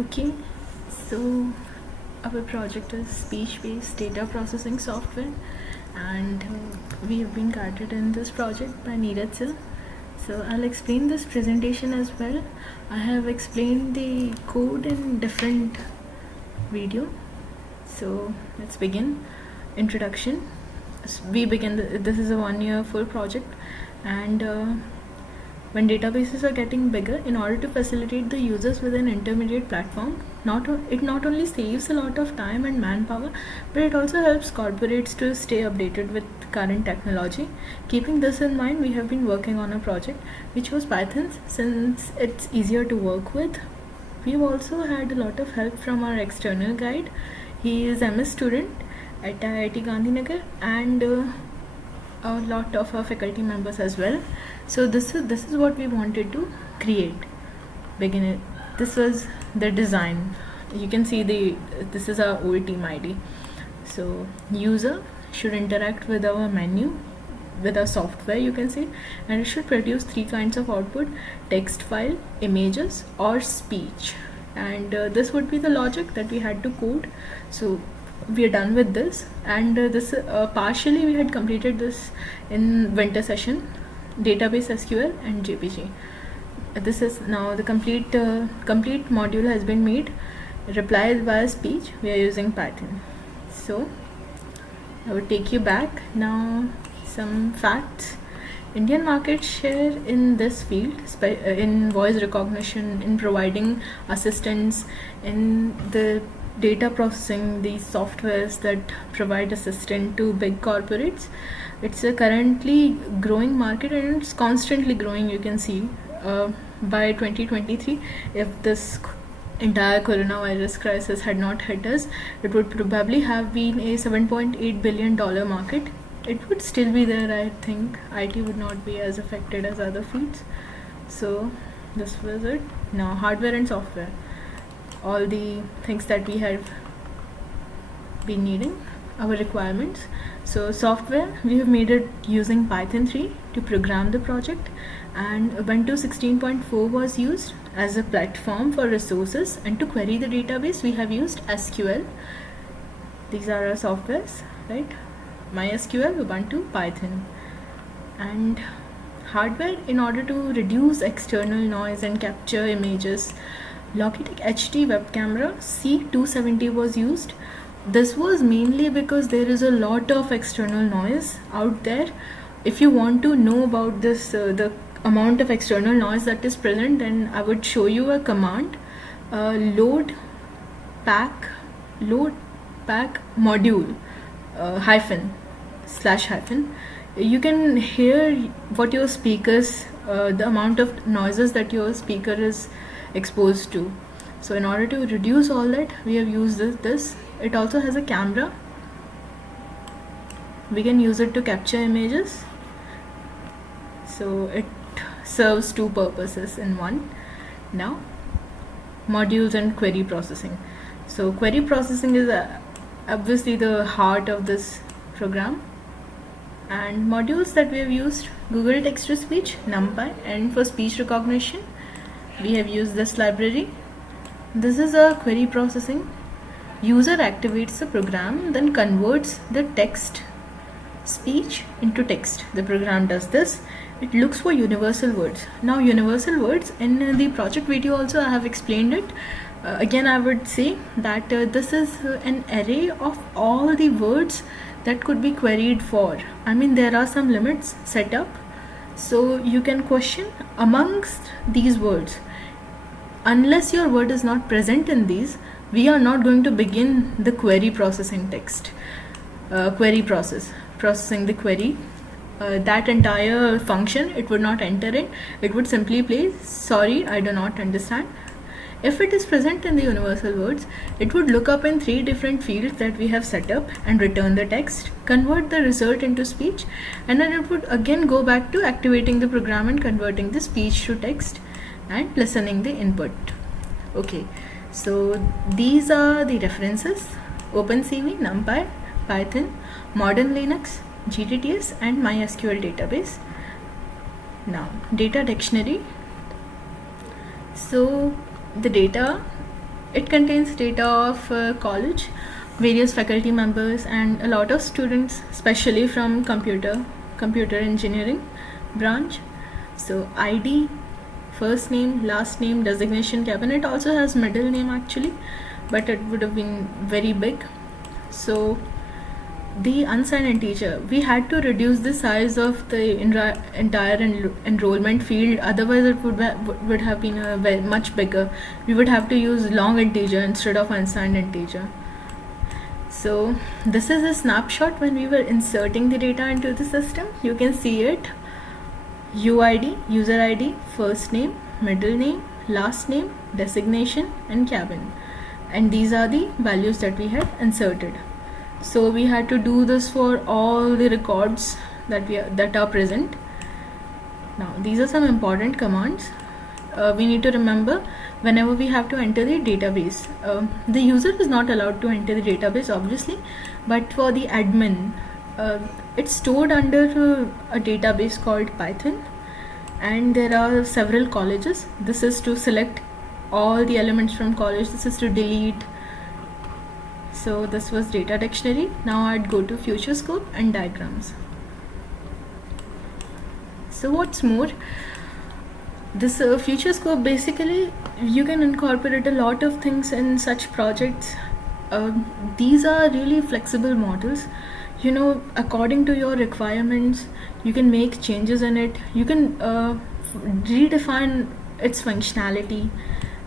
Okay, so our project is speech-based data processing software, and we have been guided in this project by Neeraj sir. So I'll explain this presentation as well. I have explained the code in different video. So let's begin. Introduction. We begin. This is a 1-year full project, and when databases are getting bigger, in order to facilitate the users with an intermediate platform, it not only saves a lot of time and manpower, but it also helps corporates to stay updated with current technology. Keeping this in mind, we have been working on a project which was Python, since it's easier to work with. We've also had a lot of help from our external guide. He is MS student at IIT Gandhinagar, and a lot of our faculty members as well. So this is what we wanted to create. This was the design. You can see this is our old team ID. So user should interact with our menu, with our software, you can see, and it should produce 3 kinds of output: text file, images, or speech. And this would be the logic that we had to code. So we are done with this, and this partially we had completed this in winter session, database, SQL, and JPG. This is now the complete module has been made. Reply via speech, we are using Python. So I will take you back now. Some facts. Indian market share in this field, in voice recognition, in providing assistance, in the data processing, these softwares that provide assistance to big corporates, it's a currently growing market, and it's constantly growing. You can see by 2023, if this entire coronavirus crisis had not hit us, it would probably have been a $7.8 billion market. It would still be there. I think IT would not be as affected as other fields. So this was it. Now hardware and software, all the things that we have been needing, our requirements. So software, we have made it using Python 3 to program the project, and Ubuntu 16.4 was used as a platform for resources, and to query the database we have used SQL. These are our softwares, right? MySQL, Ubuntu, Python. And hardware, in order to reduce external noise and capture images, Logitech HD web camera C270 was used. This was mainly because there is a lot of external noise out there. If you want to know about this, the amount of external noise that is present, then I would show you a command, load pack module /. You can hear what your speakers, the amount of noises that your speaker is exposed to. So in order to reduce all that, we have used this. It also has a camera. We can use it to capture images. So it serves 2 purposes in one. Now, modules and query processing. So query processing is obviously the heart of this program. And modules that we have used: Google Text-to-Speech, NumPy, and for speech recognition we have used this library. This is a query processing. User activates the program, then converts the text speech into text. The program does this. It looks for universal words. Now universal words, in the project video also I have explained it. Again I would say that this is an array of all the words that could be queried for. I mean, there are some limits set up, so you can question amongst these words. Unless your word is not present in these, we are not going to begin the query processing processing the query. That entire function, it would not enter in. It would simply play, sorry, I do not understand. If it is present in the universal words, it would look up in 3 different fields that we have set up and return the text, convert the result into speech, and then it would again go back to activating the program and converting the speech to text and listening the input. Okay, so these are the references: OpenCV, NumPy, Python, Modern Linux, GTTS, and MySQL database. Now, data dictionary. So the data it contains data of college, various faculty members, and a lot of students, especially from computer engineering branch. So ID, first name, last name, designation, cabin. It also has middle name actually, but it would have been very big. So the unsigned integer, we had to reduce the size of the entire enrollment field, otherwise it would have been much bigger. We would have to use long integer instead of unsigned integer. So this is a snapshot when we were inserting the data into the system. You can see it: UID, user ID, first name, middle name, last name, designation, and cabin, and these are the values that we had inserted. So we had to do this for all the records that are present. Now these are some important commands we need to remember whenever we have to enter the database. The user is not allowed to enter the database obviously, but for the admin, it's stored under a database called Python, and there are several colleges. This is to select all the elements from college, this is to delete. So this was data dictionary. Now I'd go to future scope and diagrams. So what's more, this future scope, basically you can incorporate a lot of things in such projects. These are really flexible models, you know, according to your requirements you can make changes in it. You can redefine its functionality.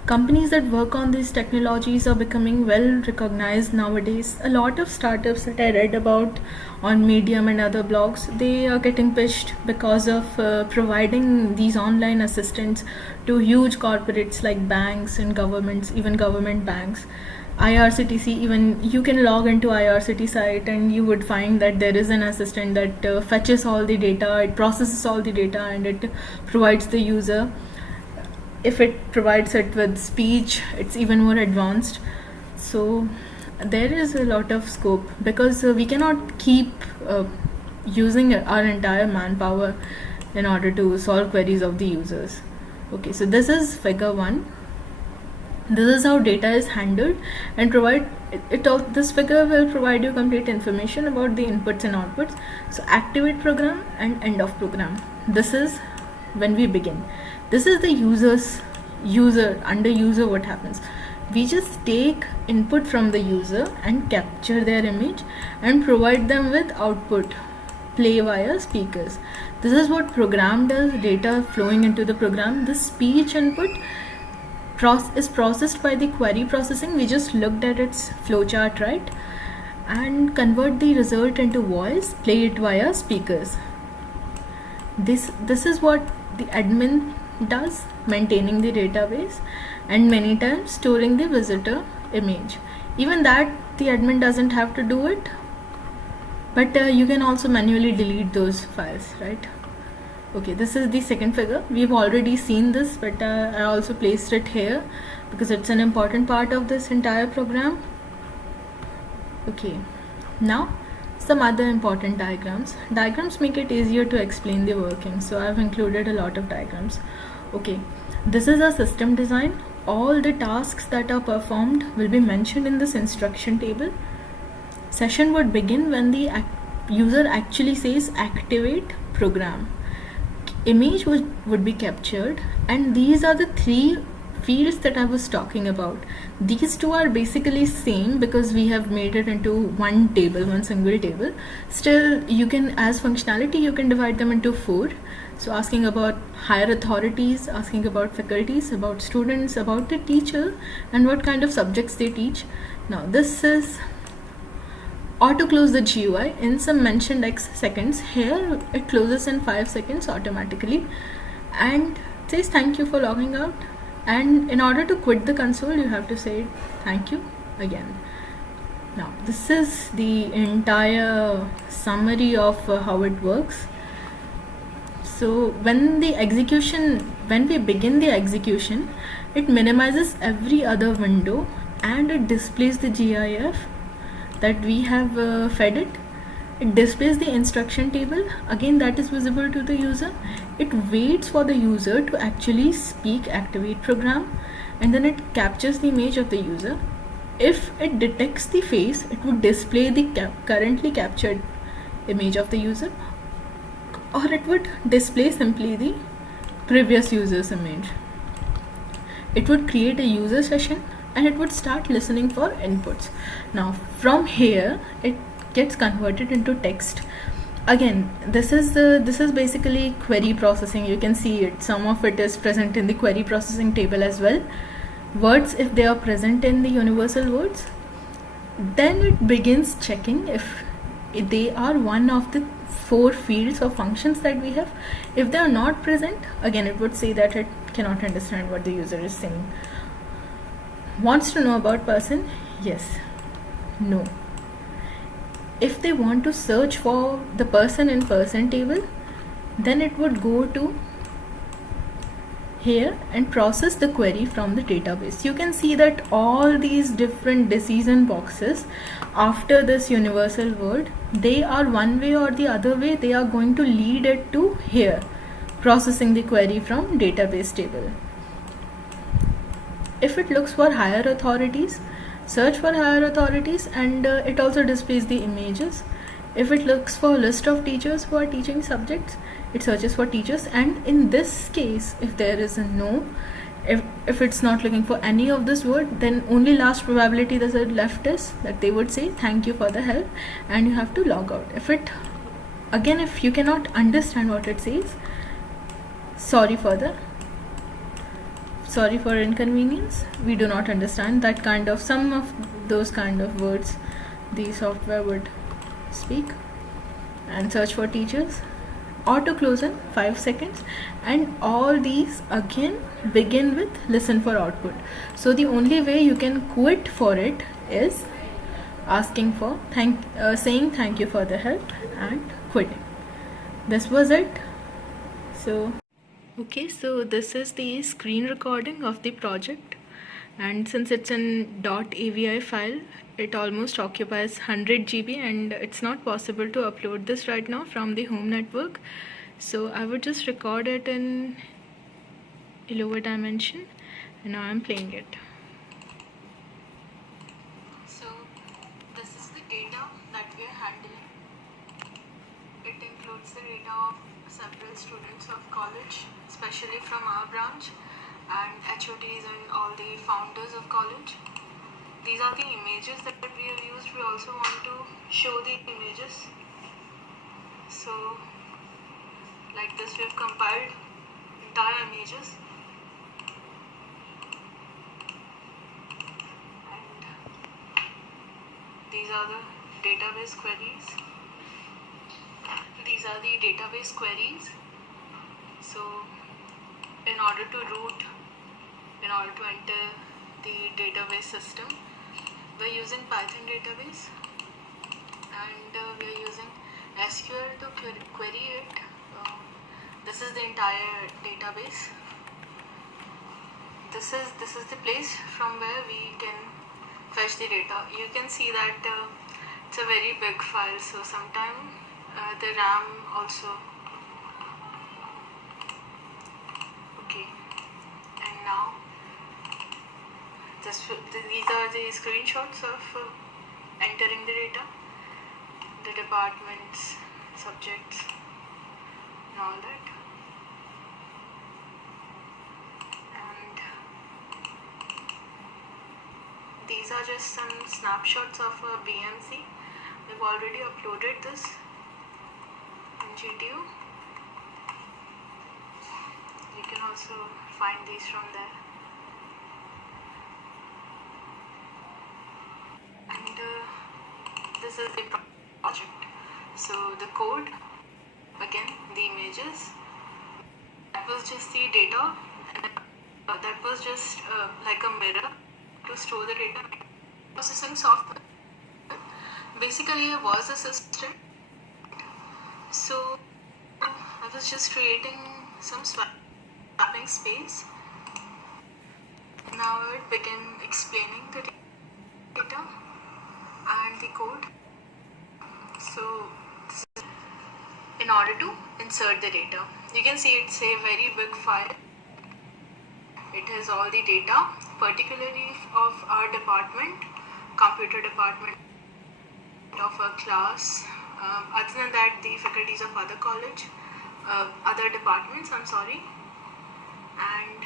Companies that work on these technologies are becoming well recognized nowadays. A lot of startups that I read about on Medium and other blogs, they are getting pitched because of providing these online assistants to huge corporates like banks and governments, even government banks. IRCTC, even you can log into IRCTC site and you would find that there is an assistant that fetches all the data, it processes all the data, and it provides the user. If it provides it with speech, it's even more advanced. So there is a lot of scope, because we cannot keep using our entire manpower in order to solve queries of the users. Okay, so this is figure 1. This is how data is handled, and this figure will provide you complete information about the inputs and outputs. So activate program and end of program. This is when we begin. This is the user. Under user, what happens? We just take input from the user and capture their image and provide them with output, play via speakers. This is what program does. Data flowing into the program. The speech input is processed by the query processing. We just looked at its flowchart, right? And convert the result into voice, play it via speakers. This is what the admin does, maintaining the database, and many times storing the visitor image. Even that the admin doesn't have to do it, but you can also manually delete those files, right? Okay, this is the second figure. We've already seen this, but I also placed it here because it's an important part of this entire program. Okay, now some other important diagrams. Diagrams make it easier to explain the working, so I've included a lot of diagrams. Okay, this is a system design. All the tasks that are performed will be mentioned in this instruction table. Session would begin when the user actually says activate program. Image would be captured, and these are the 3 fields that I was talking about. These 2 are basically same because we have made it into one table, one single table. Still, you can, as functionality, you can divide them into 4. So asking about higher authorities, asking about faculties, about students, about the teacher, and what kind of subjects they teach. Now this is auto close the GUI in some mentioned X seconds. Here it closes in 5 seconds automatically and says thank you for logging out. And in order to quit the console, you have to say thank you again. Now this is the entire summary of how it works. So when we begin the execution, it minimizes every other window and it displays the GIF that we have fed it. It displays the instruction table, again that is visible to the user. It waits for the user to actually speak activate program, and then it captures the image of the user. If it detects the face, it would display the currently captured image of the user, or it would display simply the previous user's image. It would create a user session and it would start listening for inputs. Now from here it gets converted into text. Again, this is basically query processing. You can see it, some of it is present in the query processing table as well. Words, if they are present in the universal words, then it begins checking if they are one of the 4 fields or functions that we have. If they are not present, again it would say that it cannot understand what the user is saying. Wants to know about person? Yes. No. If they want to search for the person in person table, then it would go to here and process the query from the database. You can see that all these different decision boxes after this universal word, they are one way or the other way, they are going to lead it to here, processing the query from database table. If it looks for higher authorities, search for higher authorities, and it also displays the images. If it looks for a list of teachers who are teaching subjects, it searches for teachers. And in this case, if there is a no, if it's not looking for any of this word, then only last probability that is left is that they would say thank you for the help and you have to log out. If it, again, if you cannot understand what it says, sorry for inconvenience, we do not understand, that kind of, some of those kind of words the software would speak. And search for teachers, auto close in 5 seconds, and all these again begin with listen for output. So the only way you can quit for it is asking for saying thank you for the help and quitting. This was it. So okay, so this is the screen recording of the project, and since it's an .avi file, it almost occupies 100 GB and it's not possible to upload this right now from the home network. So I would just record it in a lower dimension, and now I'm playing it. So this is the data that we are handling. It includes the data of several students of college, especially from our branch, and HODs and all the founders of college. These are the images that we have used. We also want to show the images. So like this, we have compiled entire images, and these are the database queries. These are the database queries. So in order to enter the database system, we're using Python database, and we're using SQL to query it. This is the entire database. This is the place from where we can fetch the data. You can see that it's a very big file, so sometimes the RAM also. Okay, and now these are the screenshots of entering the data, the departments, subjects, and all that. And these are just some snapshots of a BMC. We've already uploaded this in GTU. You can also find these from there. And this is the project. So the code, again the images, that was just the data, and that was just like a mirror to store the data. Processing software, basically I was assistant, so I was just creating some swapping space. Now I would begin explaining the data and the code. So in order to insert the data, you can see it's a very big file. It has all the data particularly of our department, computer department of our class. Other than that, the faculties of other college, other departments, I'm sorry. And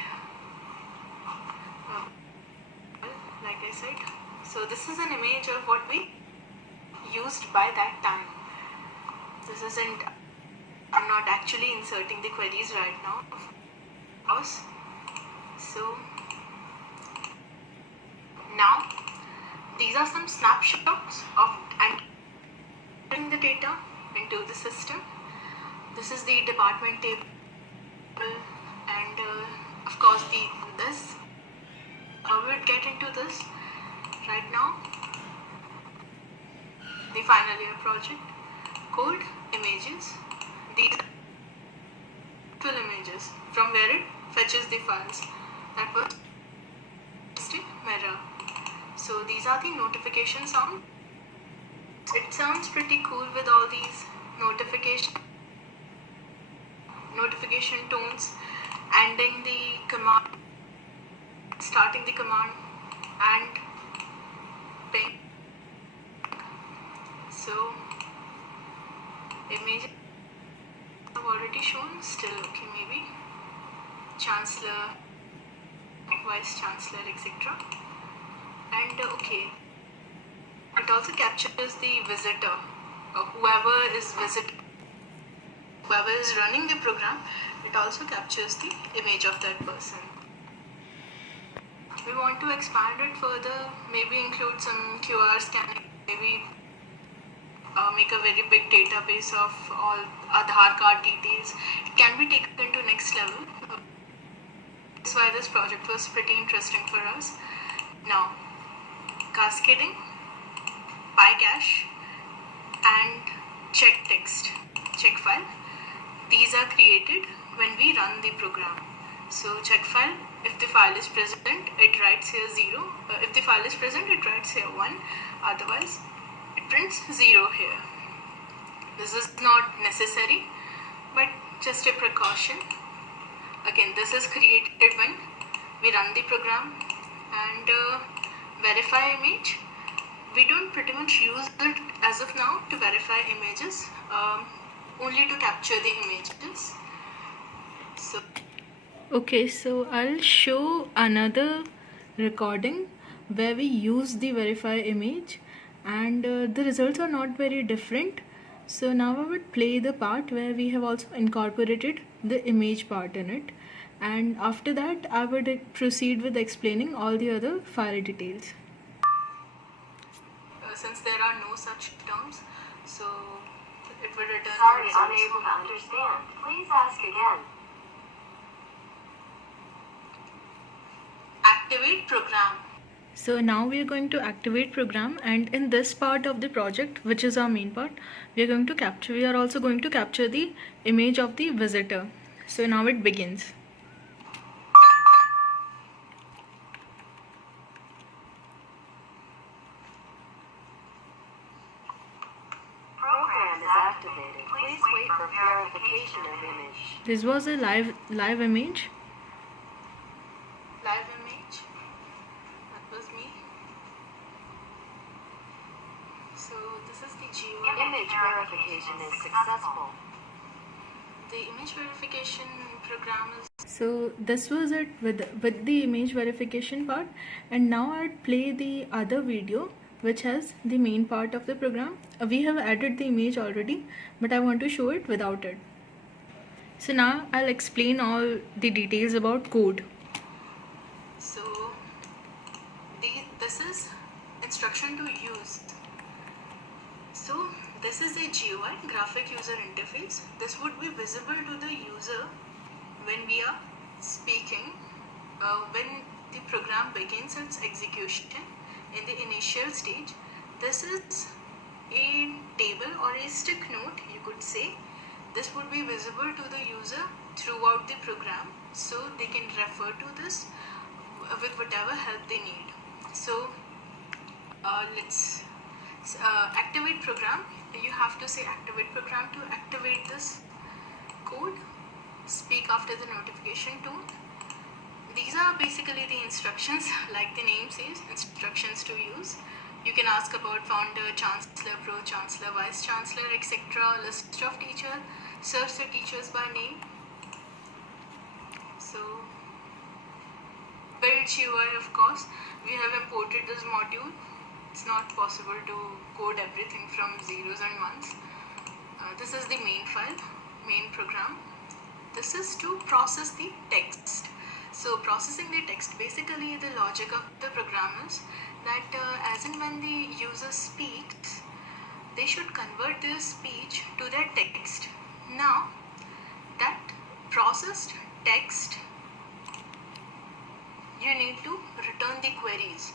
like I said, so this is an image of what we used by that time. This isn't, I'm not actually inserting the queries right now, of course. So now these are some snapshots of entering the data into the system. This is the department table, and of course this. We would get into this right now. The final year project, code, images. These are full images from where it fetches the files. That was mirror. So these are the notification sound. It sounds pretty cool with all these notification tones, ending the command, starting the command, and ping. So images I've already shown, still okay maybe. Chancellor, Vice Chancellor, etc. And okay, it also captures the visitor, whoever is running the program. It also captures the image of that person. We want to expand it further, maybe include some QR scanning, maybe make a very big database of all Aadhaar card details. It can be taken to next level. That's why this project was pretty interesting for us. Now, cascading, PyCache, and check text, check file. These are created when we run the program. So check file, if the file is present, it writes here 0. If the file is present, it writes here 1. Otherwise, it prints 0 here. This is not necessary, but just a precaution. Again, this is created when we run the program. And verify image, we don't pretty much use it as of now to verify images, only to capture the images. So okay, so I'll show another recording where we use the verify image, and the results are not very different. So now I would play the part where we have also incorporated the image part in it, and after that I would proceed with explaining all the other file details. Since there are no such terms, so it will return. Sorry, unable to understand. Please ask again. Activate program. So now we are going to activate program, and in this part of the project, which is our main part, we are also going to capture the image of the visitor. So now it begins. Program is activated. Please wait for verification of image. This was a live image. Live image. That was me. So this is the GUI. Image verification is successful. The image verification program is. So this was it with the image verification part, and now I'd play the other video which has the main part of the program. We have added the image already, but I want to show it without it. So now I'll explain all the details about code. So this is instruction to use. So this is a GUI, graphic user interface. This would be visible to the user when we are speaking, when the program begins its execution in the initial stage. This is a table or a stick note, you could say. This would be visible to the user throughout the program, so they can refer to this with whatever help they need. So let's activate program. You have to say activate program to activate this code. Speak after the notification tone. These are basically the instructions, like the name says, instructions to use. You can ask about founder, chancellor, pro-chancellor, vice-chancellor, etc. List of teachers, search the teachers by name. So, build GUI, of course. We have imported this module. It's not possible to code everything from zeros and ones. This is the main file, main program. This is to process the text. So processing the text, basically the logic of the program is that as and when the user speaks, they should convert their speech to their text. Now, that processed text, you need to return the queries.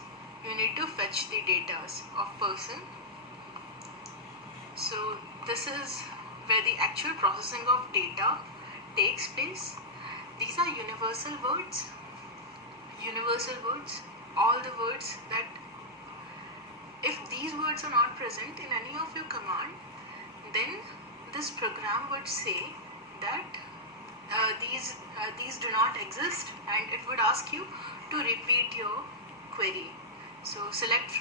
You need to fetch the data of person. So this is where the actual processing of data takes place. These are universal words. Universal words, all the words that if these words are not present in any of your command, then this program would say that these do not exist, and it would ask you to repeat your query. So select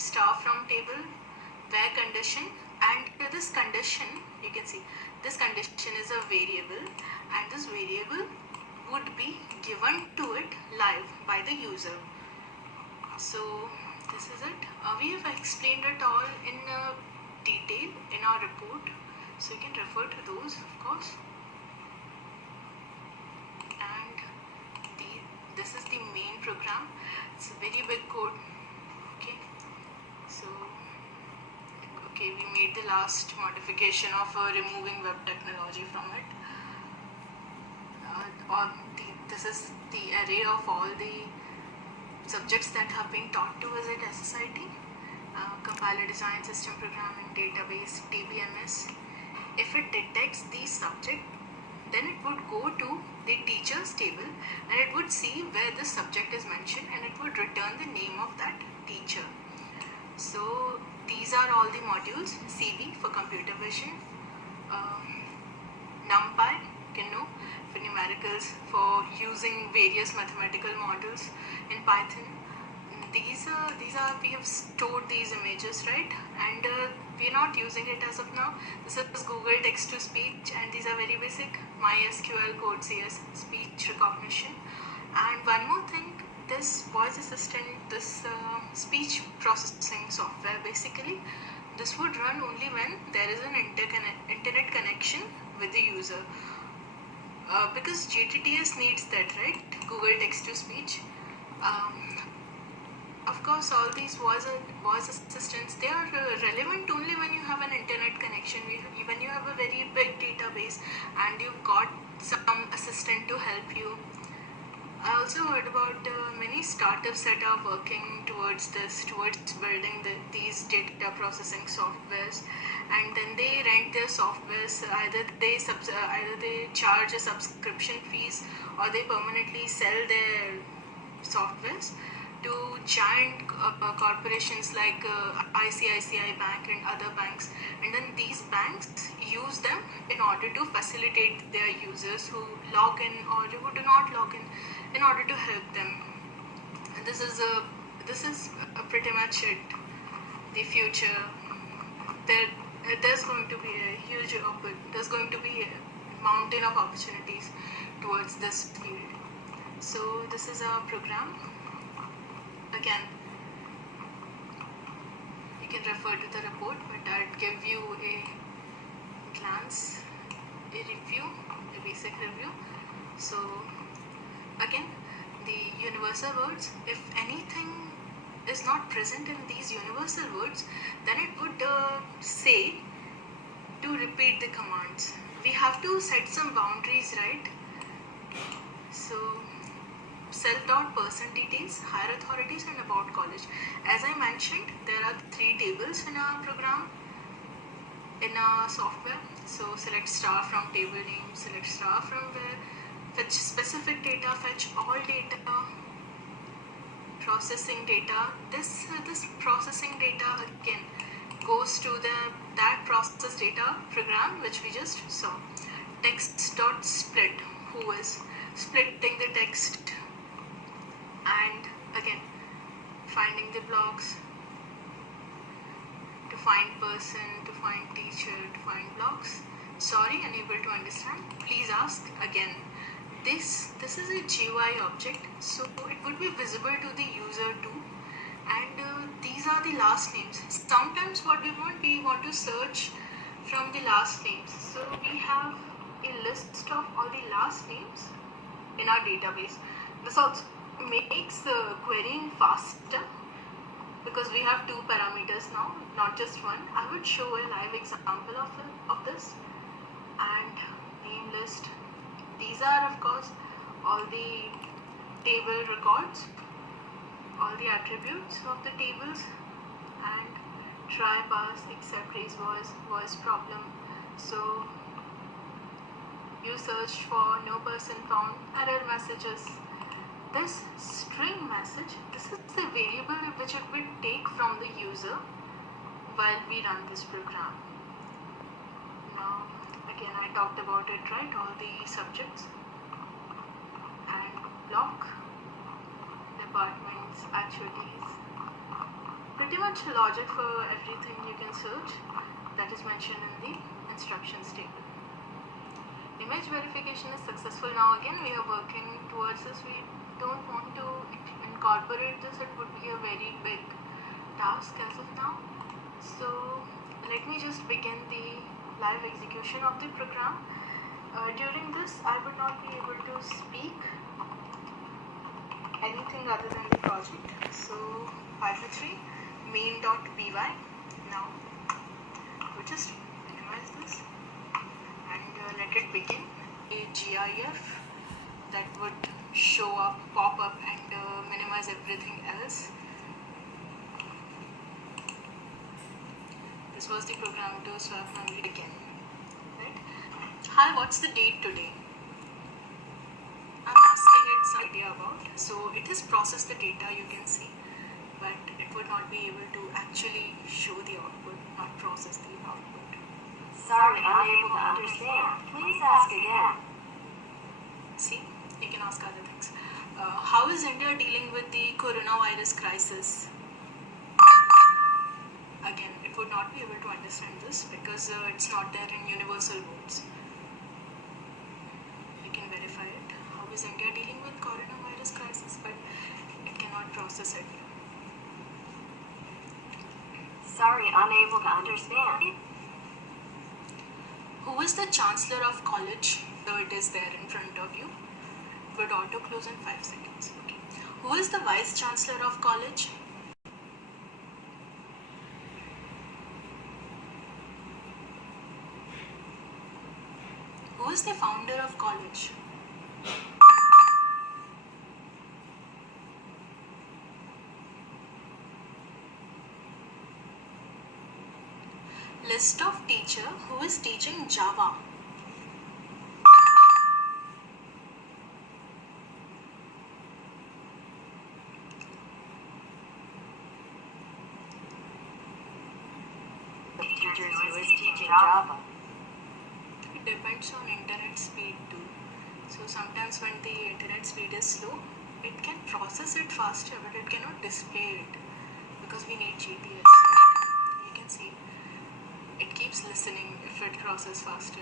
star from table where condition, and this condition, you can see this condition is a variable, and this variable would be given to it live by the user. So this is it. We have explained it all in detail in our report, so you can refer to those, of course. And this is the main program. It's a very big code. Okay, so we made the last modification of removing web technology from it. This is the array of all the subjects that have been taught to us at SSIT. Compiler design, system programming, database, DBMS. If it detects the subject, then it would go to the teachers table and it would see where the subject is mentioned, and it would return the name of that teacher. So these are all the modules. CV for computer vision, NumPy, GNU for numericals, for using various mathematical models in Python. These are we have stored these images, right? And we are not using it as of now. This is Google text to speech, and these are very basic. MySQL, CodeCS, speech recognition. And one more thing, this voice assistant, this speech processing software, basically this would run only when there is an internet connection with the user, because GTTS needs that, right? Google text to speech. Of course, all these voice assistants, they are relevant only when you have an internet connection, when you have a very big database and you've got some assistant to help you. I also heard about many startups that are working towards building these data processing softwares, and then they rent their softwares. Either they charge a subscription fees, or they permanently sell their softwares to giant corporations like ICICI Bank and other banks, and then these banks use them in order to facilitate their users who log in or who do not log in order to help them. And this is pretty much it. The future. There's going to be there's going to be a mountain of opportunities towards this field. So this is our program. Again, you can refer to the report, but I'll give you a glance, a review, a basic review. So again, the universal words, if anything is not present in these universal words, then it would say to repeat the commands. We have to set some boundaries, right? So self.person details, higher authorities, and about college. As I mentioned, there are 3 tables in our program, in our software. So select star from table name, select star from where, fetch specific data, fetch all data, processing data. This processing data again goes to that process data program which we just saw. Text.split, who is. splitting the text, and again finding the blocks, to find person, to find teacher, to find blocks. Sorry, unable to understand. Please ask again. This is a GUI object, so it would be visible to the user too. And these are the last names. Sometimes what we want to search from the last names. So we have a list of all the last names in our database. This also makes the querying faster because we have two parameters now, not just one. I would show a live example of this. And name list. These are of course all the table records, all the attributes of the tables, and try, pass, accept, raise voice problem. So you search for no person found, error messages. This string message, this is the variable which it will take from the user while we run this program. Now again I talked about it, right? All the subjects and block, departments, activities, pretty much logic for everything you can search that is mentioned in the instructions table. Image verification is successful. Now again we are working towards this. We don't want to incorporate this, it would be a very big task as of now. So let me just begin the live execution of the program. During this I would not be able to speak anything other than the project. So Python 3 main.py. Now we'll just minimize this and let it begin. A GIF that would show up, pop up, and minimize everything else. This was the program to swap memory again, right? Hi, what's the date today? I'm asking it some idea about. So it has processed the data, you can see, but it would not be able to actually show the output, not process the output. Sorry, unable to understand. Please ask again. See, you can ask other things. How is India dealing with the coronavirus crisis? Again, it would not be able to understand this because it's not there in universal words. You can verify it. How is India dealing with coronavirus crisis? But it cannot process it. Sorry, unable to understand. Who is the chancellor of college? So it is there in front of you. It would auto close in 5 seconds. Okay. Who is the vice chancellor of college? Who is the founder of college? List of teacher who is teaching Java. Teachers who is teaching Java. It depends on internet speed too. So sometimes when the internet speed is slow, it can process it faster, but it cannot display it because we need GPS. Right? You can see it keeps listening if it processes faster.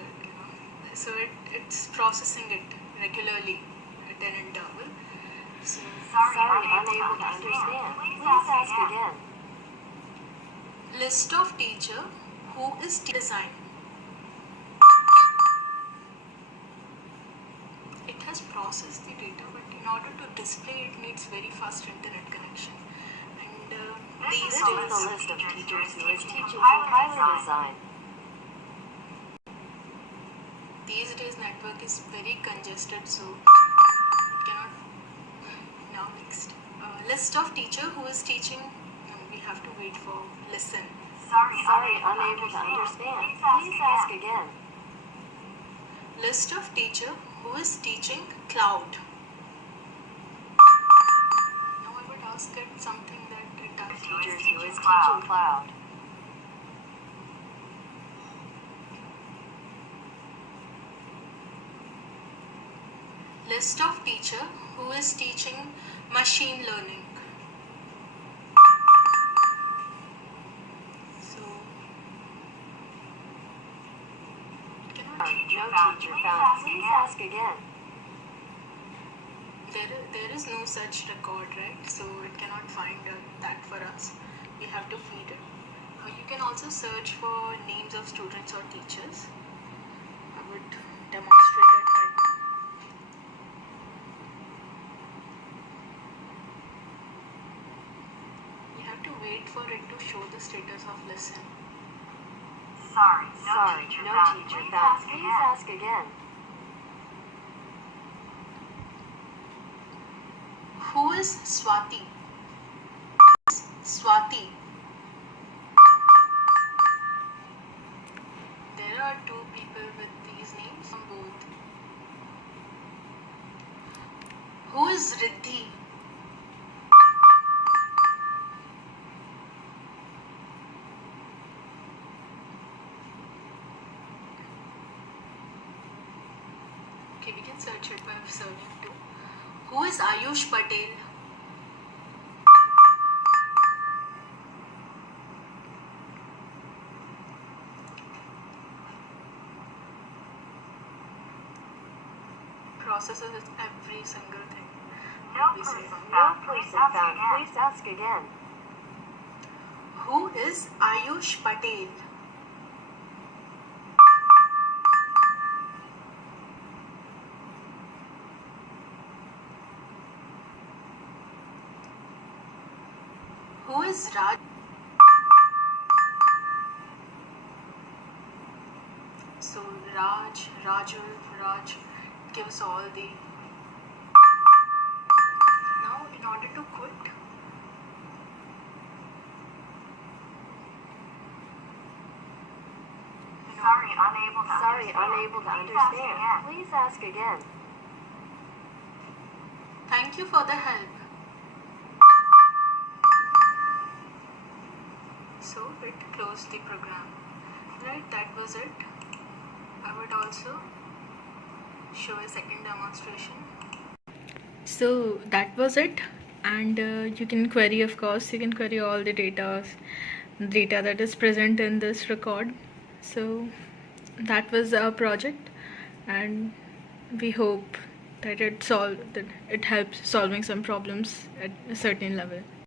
So it's processing it regularly at an interval. So Sorry, unable to understand. Please ask again. list of teacher who is design. It has processed the data, but in order to display it needs very fast internet connection. And these This is days, the list of teachers who is teaching compiler design. these days network is very congested, so it cannot. Now next, list of teacher who is teaching. We have to wait for listen. Sorry, unable to understand. Please ask again. List of teacher who is teaching cloud. Now I would ask it something that it does. Teachers who is teaching cloud. list of teacher who is teaching machine learning. So No teacher found. Please ask again. there is no such record, right? So it cannot find that for us. We have to feed it. You can also search for names of students or teachers. I would demonstrate it right now. You have to wait for it to show the status of listen. Sorry, no teacher found. Please ask again. Who is Swati? Swati. There are two people with these names from both. Who is Riddhi? Okay, we can search it by serving too. Who is Ayush Patel? Processes every single thing. No We say. person found. Please ask again. Who is Ayush Patel? Who is Raj? So Raj gives all the. Now, in order to quit, Sorry, unable to understand. Please ask again. thank you for the help. So it closed the program. Right, that was it. I would also show a second demonstration. So that was it, and you can query, of course, you can query all the data that is present in this record. So that was our project, and we hope that it helps solving some problems at a certain level.